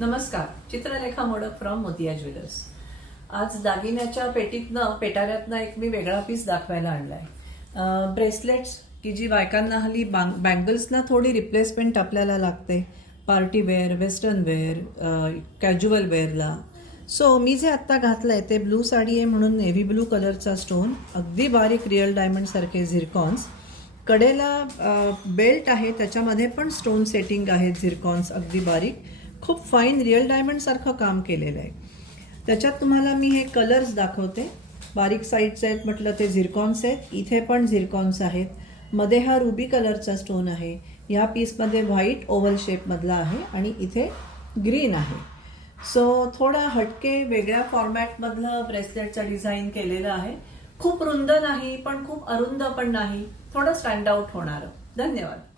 नमस्कार, चित्रलेखा मोडक फ्रॉम मोतिया ज्वेलर्स। आज दागिन्याच्या पेटीतनं पेटाऱ्यातनं एक मी वेगळा पीस दाखवायला आणलाय। ब्रेसलेट्स की जी बायकांना हल्ली बँगल्सना थोडी रिप्लेसमेंट आपल्याला लागते, party wear, western wear, casual वेअरला। सो मी जे आत्ता घातलंय ते ब्लू साडी आहे म्हणून नेव्ही ब्लू कलरचा स्टोन, अगदी बारीक रिअल डायमंड सारखे झिरकॉन्स, कडेला बेल्ट आहे त्याच्यामध्ये पण स्टोन सेटिंग आहे, झिरकॉन्स अगदी बारीक, खूप फाईन रिअल डायमंड सारखं काम केलेलं आहे। त्याच्यात तुम्हाला मी हे कलर्स दाखवते। बारीक साईडचे आहेत म्हटलं ते झिरकॉन्स आहेत, इथे पण झिरकॉन्स आहेत, मध्ये हा रुबी कलरचा स्टोन आहे, ह्या पीसमध्ये व्हाईट ओव्हल शेपमधला आहे आणि इथे ग्रीन आहे। सो थोडा हटके वेगळ्या फॉर्मॅटमधलं ब्रेसलेटचं डिझाईन केलेलं आहे। खूप रुंद नाही पण खूप अरुंद पण नाही, थोडं स्टँड आउट होणारं। धन्यवाद।